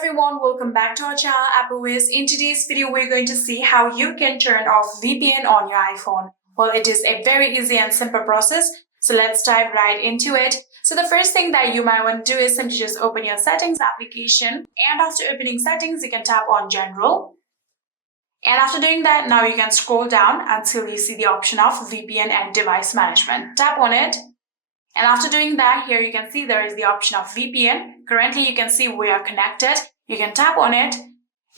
everyone, welcome back to our channel iOS. In today's video, we're going to see how you can turn off VPN on your iPhone. Well, it is a very easy and simple process, so let's dive right into it. So the first thing that you might want to do is simply just open your settings application, and after opening settings, you can tap on general. And after doing that, now you can scroll down until you see the option of VPN and device management. Tap on it. And after doing that, here you can see there is the option of VPN. Currently, you can see we are connected. You can tap on it.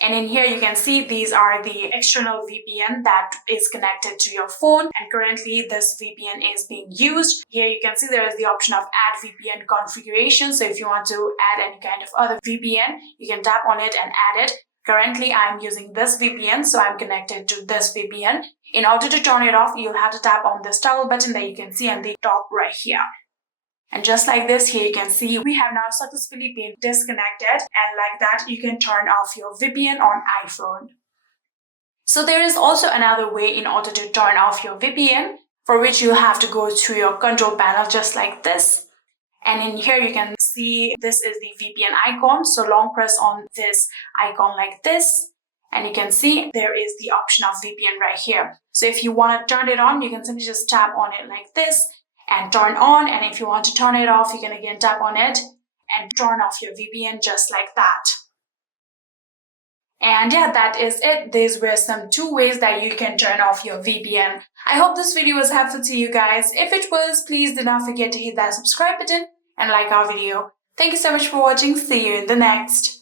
And in here, you can see these are the external VPN that is connected to your phone. And currently, this VPN is being used. Here you can see there is the option of add VPN configuration. So if you want to add any kind of other VPN, you can tap on it and add it. Currently, I'm using this VPN, so I'm connected to this VPN. In order to turn it off, you'll have to tap on this toggle button that you can see on the top right here. And just like this, here you can see we have now successfully been disconnected, and like that, you can turn off your VPN on iPhone. So there is also another way in order to turn off your VPN, for which you have to go to your control panel just like this. And in here, you can see this is the VPN icon. So long press on this icon like this, and you can see there is the option of VPN right here. So if you want to turn it on, you can simply just tap on it like this and turn on. And if you want to turn it off, you can again tap on it and turn off your VPN just like that. And yeah, that is it. These were some 2 ways that you can turn off your VPN. I hope this video was helpful to you guys. If it was, please do not forget to hit that subscribe button and like our video. Thank you so much for watching. See you in the next.